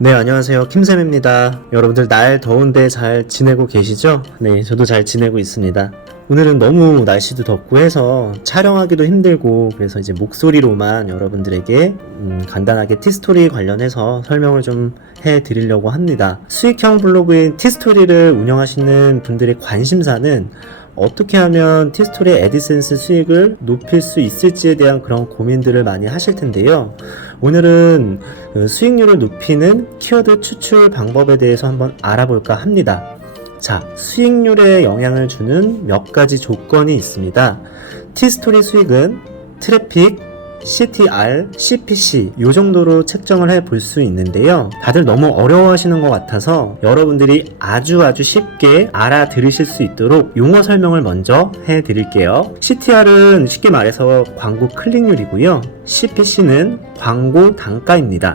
네, 안녕하세요. 킴쌤입니다. 여러분들 날 더운데 잘 지내고 계시죠? 네, 저도 잘 지내고 있습니다. 오늘은 너무 날씨도 덥고 해서 촬영하기도 힘들고, 그래서 이제 목소리로만 여러분들에게 간단하게 티스토리 관련해서 설명을 좀 해드리려고 합니다. 수익형 블로그인 티스토리를 운영하시는 분들의 관심사는 어떻게 하면 티스토리의 애드센스 수익을 높일 수 있을지에 대한 그런 고민들을 많이 하실 텐데요. 오늘은 수익률을 높이는 키워드 추출 방법에 대해서 한번 알아볼까 합니다. 자, 수익률에 영향을 주는 몇 가지 조건이 있습니다. 티스토리 수익은 트래픽, CTR, CPC 이 정도로 책정을 해 볼 수 있는데요. 다들 너무 어려워하시는 것 같아서 여러분들이 아주 쉽게 알아들으실 수 있도록 용어 설명을 먼저 해 드릴게요. CTR은 쉽게 말해서 광고 클릭률이고요. CPC는 광고 단가입니다.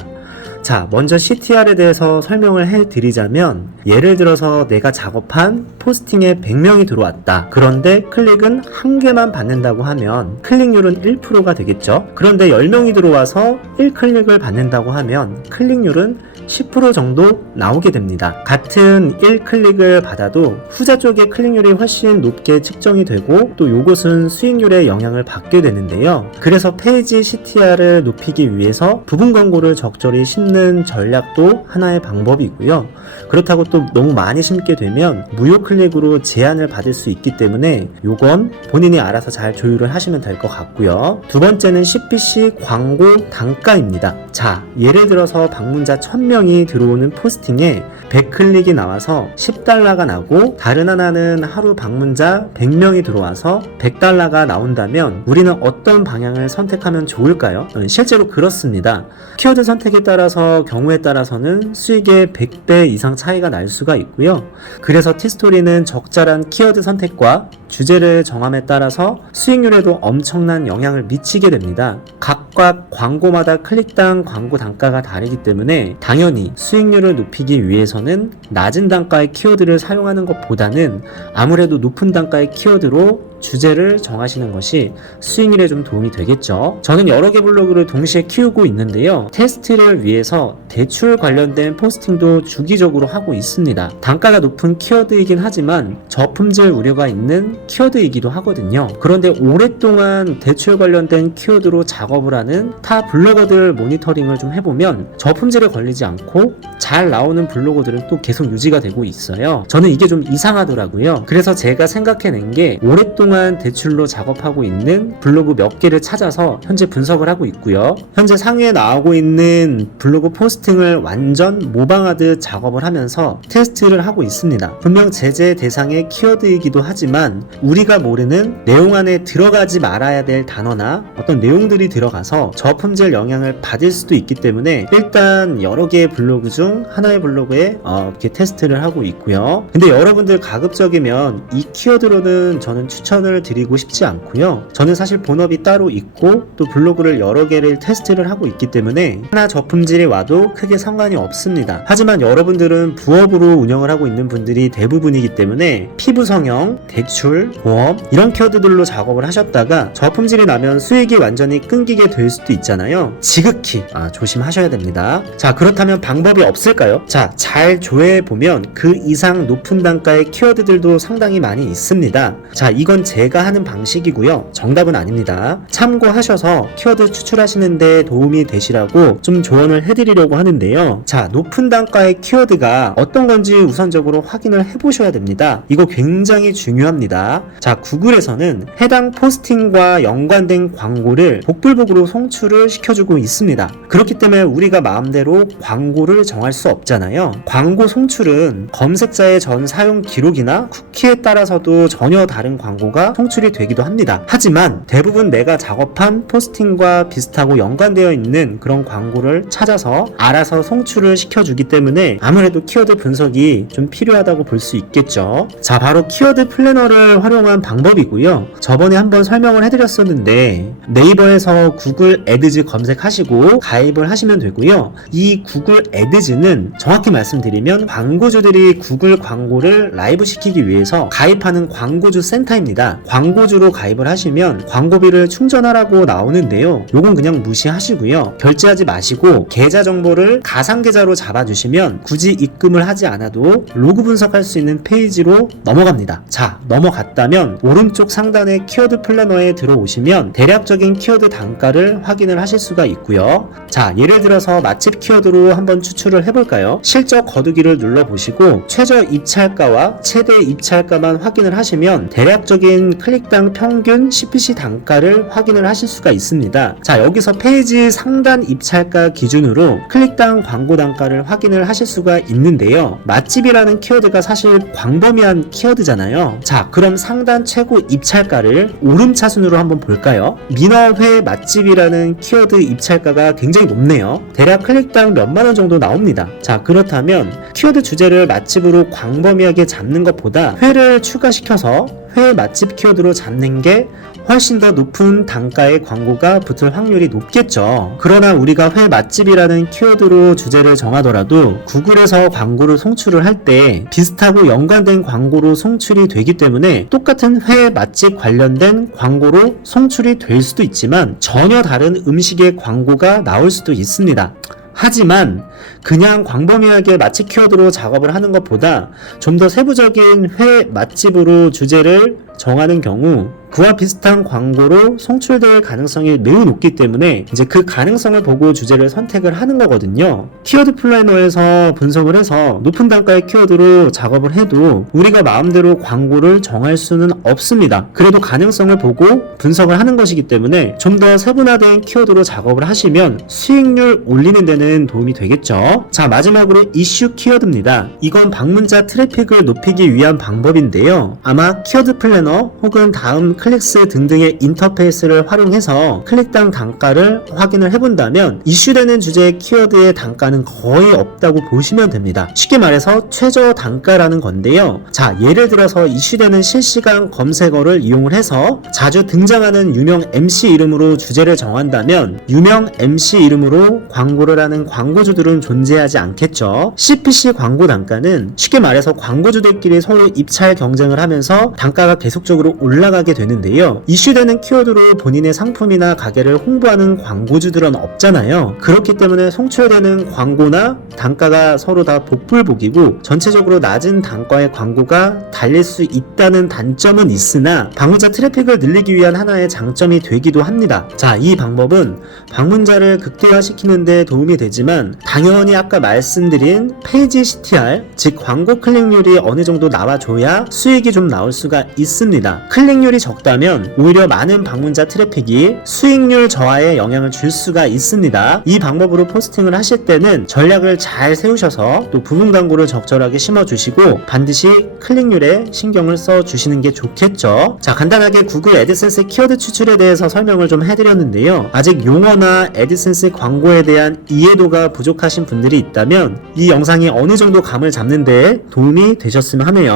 자, 먼저 CTR에 대해서 설명을 해드리자면, 예를 들어서 내가 작업한 포스팅에 100명이 들어왔다. 그런데 클릭은 1개만 받는다고 하면 클릭률은 1%가 되겠죠. 그런데 10명이 들어와서 1클릭을 받는다고 하면 클릭률은 10% 정도 나오게 됩니다. 같은 1클릭을 받아도 후자 쪽의 클릭률이 훨씬 높게 측정이 되고, 또 요것은 수익률에 영향을 받게 되는데요. 그래서 페이지 CTR을 높이기 위해서 부분 광고를 적절히 심는 전략도 하나의 방법이고요. 그렇다고 또 너무 많이 심게 되면 무료 클릭으로 제한을 받을 수 있기 때문에 요건 본인이 알아서 잘 조율을 하시면 될 것 같고요. 두 번째는 CPC 광고 단가입니다. 자, 예를 들어서 방문자 1000명이 들어오는 포스팅에 100클릭이 나와서 $10가 나고, 다른 하나는 하루 방문자 100명이 들어와서 $100가 나온다면 우리는 어떤 방향을 선택하면 좋을까요? 실제로 그렇습니다. 키워드 선택에 따라서 경우에 따라서는 수익의 100배 이상 차이가 날 수가 있고요. 그래서 티스토리는 적절한 키워드 선택과 주제를 정함에 따라서 수익률에도 엄청난 영향을 미치게 됩니다. 각각 광고마다 클릭당 광고 단가가 다르기 때문에 당연히 수익률을 높이기 위해서는 낮은 단가의 키워드를 사용하는 것보다는 아무래도 높은 단가의 키워드로 주제를 정하시는 것이 수익률에 좀 도움이 되겠죠. 저는 여러 개 블로그를 동시에 키우고 있는데요. 테스트를 위해서 대출 관련된 포스팅도 주기적으로 하고 있습니다. 단가가 높은 키워드이긴 하지만 저품질 우려가 있는 키워드이기도 하거든요. 그런데 오랫동안 대출 관련된 키워드로 작업을 하는 타 블로거들 모니터링을 좀 해보면 저품질에 걸리지 않고 잘 나오는 블로거들은 또 계속 유지가 되고 있어요. 저는 이게 좀 이상하더라고요. 그래서 제가 생각해낸 게, 오랫동안 대출로 작업하고 있는 블로그 몇 개를 찾아서 현재 분석을 하고 있고요. 현재 상위에 나오고 있는 블로그 포스팅을 완전 모방하듯 작업을 하면서 테스트를 하고 있습니다. 분명 제재 대상의 키워드이기도 하지만 우리가 모르는 내용 안에 들어가지 말아야 될 단어나 어떤 내용들이 들어가서 저품질 영향을 받을 수도 있기 때문에 일단 여러 개의 블로그 중 하나의 블로그에 이렇게 테스트를 하고 있고요. 근데 여러분들 가급적이면 이 키워드로는 저는 추천을 드리고 싶지 않고요. 저는 사실 본업이 따로 있고 또 블로그를 여러 개를 테스트를 하고 있기 때문에 하나 저품질이 와도 크게 상관이 없습니다. 하지만 여러분들은 부업으로 운영을 하고 있는 분들이 대부분이기 때문에 피부 성형, 대출, 보험 이런 키워드들로 작업을 하셨다가 저품질이 나면 수익이 완전히 끊기게 될 수도 있잖아요. 지극히 조심하셔야 됩니다. 자, 그렇다면 방법이 없을까요? 자, 잘 조회해보면 그 이상 높은 단가의 키워드들도 상당히 많이 있습니다. 자, 이건 제가 하는 방식이고요. 정답은 아닙니다. 참고하셔서 키워드 추출하시는데 도움이 되시라고 좀 조언을 해드리려고 하는데요. 자, 높은 단가의 키워드가 어떤 건지 우선적으로 확인을 해보셔야 됩니다. 이거 굉장히 중요합니다. 자, 구글에서는 해당 포스팅과 연관된 광고를 복불복으로 송출을 시켜주고 있습니다. 그렇기 때문에 우리가 마음대로 광고를 정할 수 없잖아요. 광고 송출은 검색자의 전 사용 기록이나 쿠키에 따라서도 전혀 다른 광고가 송출이 되기도 합니다. 하지만 대부분 내가 작업한 포스팅과 비슷하고 연관되어 있는 그런 광고를 찾아서 알아서 송출을 시켜주기 때문에 아무래도 키워드 분석이 좀 필요하다고 볼 수 있겠죠. 자, 바로 키워드 플래너를 활용한 방법이고요. 저번에 한번 설명을 해드렸었는데 네이버에서 구글 애드즈 검색하시고 가입을 하시면 되고요. 이 구글 애드즈는 정확히 말씀드리면 광고주들이 구글 광고를 라이브 시키기 위해서 가입하는 광고주 센터입니다. 있습니다. 광고주로 가입을 하시면 광고비를 충전하라고 나오는데요. 요건 그냥 무시하시고요. 결제하지 마시고 계좌 정보를 가상 계좌로 잡아주시면 굳이 입금을 하지 않아도 로그 분석할 수 있는 페이지로 넘어갑니다. 자, 넘어갔다면 오른쪽 상단의 키워드 플래너에 들어오시면 대략적인 키워드 단가를 확인을 하실 수가 있고요. 자, 예를 들어서 맛집 키워드로 한번 추출을 해볼까요? 실적 거두기를 눌러보시고 최저 입찰가와 최대 입찰가만 확인을 하시면 대략적인 클릭당 평균 CPC 단가를 확인을 하실 수가 있습니다. 자, 여기서 페이지 상단 입찰가 기준으로 클릭당 광고 단가를 확인을 하실 수가 있는데요. 맛집이라는 키워드가 사실 광범위한 키워드잖아요. 자, 그럼 상단 최고 입찰가를 오름차순으로 한번 볼까요? 민어회 맛집이라는 키워드 입찰가가 굉장히 높네요. 대략 클릭당 몇만원 정도 나옵니다. 자, 그렇다면 키워드 주제를 맛집으로 광범위하게 잡는 것보다 회를 추가시켜서 회 맛집 키워드로 잡는 게 훨씬 더 높은 단가의 광고가 붙을 확률이 높겠죠. 그러나 우리가 회 맛집이라는 키워드로 주제를 정하더라도 구글에서 광고를 송출을 할 때 비슷하고 연관된 광고로 송출이 되기 때문에 똑같은 회 맛집 관련된 광고로 송출이 될 수도 있지만 전혀 다른 음식의 광고가 나올 수도 있습니다. 하지만 그냥 광범위하게 맛집 키워드로 작업을 하는 것보다 좀 더 세부적인 회 맛집으로 주제를 정하는 경우 그와 비슷한 광고로 송출될 가능성이 매우 높기 때문에 이제 그 가능성을 보고 주제를 선택을 하는 거거든요. 키워드 플래너에서 분석을 해서 높은 단가의 키워드로 작업을 해도 우리가 마음대로 광고를 정할 수는 없습니다. 그래도 가능성을 보고 분석을 하는 것이기 때문에 좀 더 세분화된 키워드로 작업을 하시면 수익률 올리는 데는 도움이 되겠죠. 자, 마지막으로 이슈 키워드입니다. 이건 방문자 트래픽을 높이기 위한 방법인데요. 아마 키워드 플래너 혹은 다음 클릭스 등등의 인터페이스를 활용해서 클릭당 단가를 확인을 해본다면 이슈되는 주제의 키워드의 단가는 거의 없다고 보시면 됩니다. 쉽게 말해서 최저 단가라는 건데요. 자, 예를 들어서 이슈되는 실시간 검색어를 이용을 해서 자주 등장하는 유명 MC 이름으로 주제를 정한다면 유명 MC 이름으로 광고를 하는 광고주들은 존재하지 않겠죠. CPC 광고 단가는 쉽게 말해서 광고주들끼리 서로 입찰 경쟁을 하면서 단가가 계속적으로 올라가게 되는데요. 이슈되는 키워드로 본인의 상품이나 가게를 홍보하는 광고주들은 없잖아요. 그렇기 때문에 송출되는 광고나 단가가 서로 다 복불복이고 전체적으로 낮은 단가의 광고가 달릴 수 있다는 단점은 있으나 방문자 트래픽을 늘리기 위한 하나의 장점이 되기도 합니다. 자, 이 방법은 방문자를 극대화시키는 데 도움이 되지만 당연히 아까 말씀드린 페이지 CTR, 즉 광고 클릭률이 어느 정도 나와줘야 수익이 좀 나올 수가 있습니다. 클릭률이 적다면 오히려 많은 방문자 트래픽이 수익률 저하에 영향을 줄 수가 있습니다. 이 방법으로 포스팅을 하실 때는 전략을 잘 세우셔서 또 부분 광고를 적절하게 심어주시고 반드시 클릭률에 신경을 써주시는 게 좋겠죠. 자, 간단하게 구글 애드센스 키워드 추출에 대해서 설명을 좀 해드렸는데요. 아직 용어나 애드센스 광고에 대한 이해도가 부족하신 분들이 있다면 이 영상이 어느 정도 감을 잡는 데 도움이 되셨으면 하네요.